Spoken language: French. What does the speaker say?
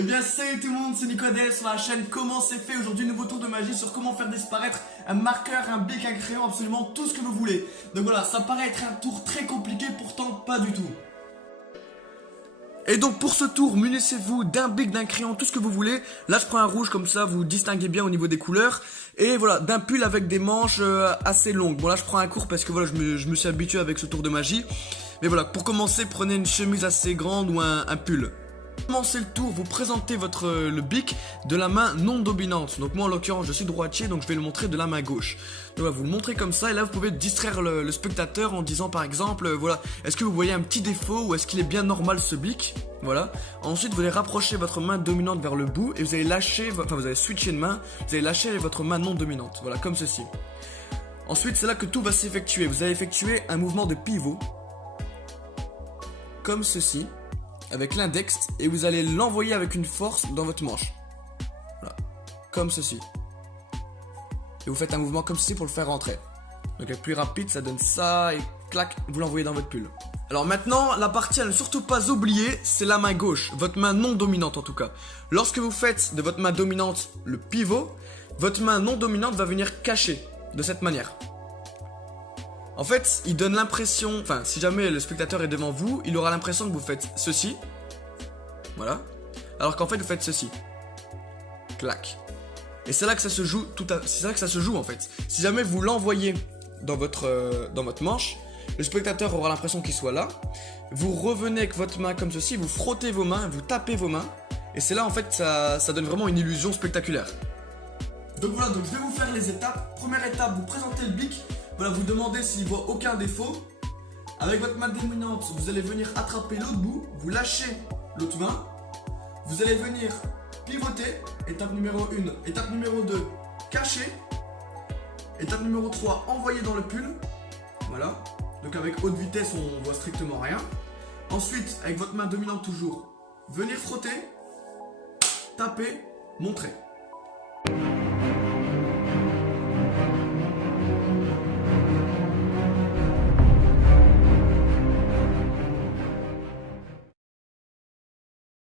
Eh bien salut tout le monde, c'est Nicodès sur la chaîne Comment c'est fait. Aujourd'hui nouveau tour de magie sur comment faire disparaître un marqueur, un bic, un crayon, absolument tout ce que vous voulez. Donc voilà, ça paraît être un tour très compliqué, pourtant pas du tout. Et donc pour ce tour, munissez-vous d'un bic, d'un crayon, tout ce que vous voulez. Là je prends un rouge, comme ça vous distinguez bien au niveau des couleurs. Et voilà, d'un pull avec des manches assez longues. Bon là je prends un court parce que voilà, je me suis habitué avec ce tour de magie. Mais voilà, pour commencer, prenez une chemise assez grande ou un pull. Pour commencer le tour, vous présentez le bic de la main non dominante. Donc moi en l'occurrence je suis droitier, donc je vais le montrer de la main gauche. Donc voilà, vous le montrez comme ça et là vous pouvez distraire le spectateur en disant par exemple voilà, est-ce que vous voyez un petit défaut ou est-ce qu'il est bien normal ce bic? Voilà. Ensuite vous allez rapprocher votre main dominante vers le bout et vous allez lâcher, vous allez switcher de main, vous allez lâcher votre main non dominante. Voilà, comme ceci. Ensuite c'est là que tout va s'effectuer. Vous allez effectuer un mouvement de pivot comme ceci, avec l'index, et vous allez l'envoyer avec une force dans votre manche. Voilà, comme ceci. Et vous faites un mouvement comme ceci pour le faire rentrer. Donc avec plus rapide, ça donne ça, et clac, vous l'envoyez dans votre pull. Alors maintenant, la partie à ne surtout pas oublier, c'est la main gauche, votre main non dominante en tout cas. Lorsque vous faites de votre main dominante le pivot, votre main non dominante va venir cacher de cette manière. En fait, il donne l'impression, enfin, si jamais le spectateur est devant vous, il aura l'impression que vous faites ceci. Voilà. Alors qu'en fait, vous faites ceci. Clac. Et c'est là que ça se joue, c'est là que ça se joue en fait. Si jamais vous l'envoyez dans votre manche, le spectateur aura l'impression qu'il soit là. Vous revenez avec votre main comme ceci, vous frottez vos mains, vous tapez vos mains. Et c'est là en fait, ça donne vraiment une illusion spectaculaire. Donc voilà, donc je vais vous faire les étapes. Première étape, vous présentez le bic. Voilà, vous demandez s'il voit aucun défaut. Avec votre main dominante, vous allez venir attraper l'autre bout, vous lâchez l'autre main. Vous allez venir pivoter, étape numéro 1. Étape numéro 2, cacher. Étape numéro 3, envoyer dans le pull. Voilà. Donc avec haute vitesse, on voit strictement rien. Ensuite, avec votre main dominante toujours, venir frotter, taper, montrer.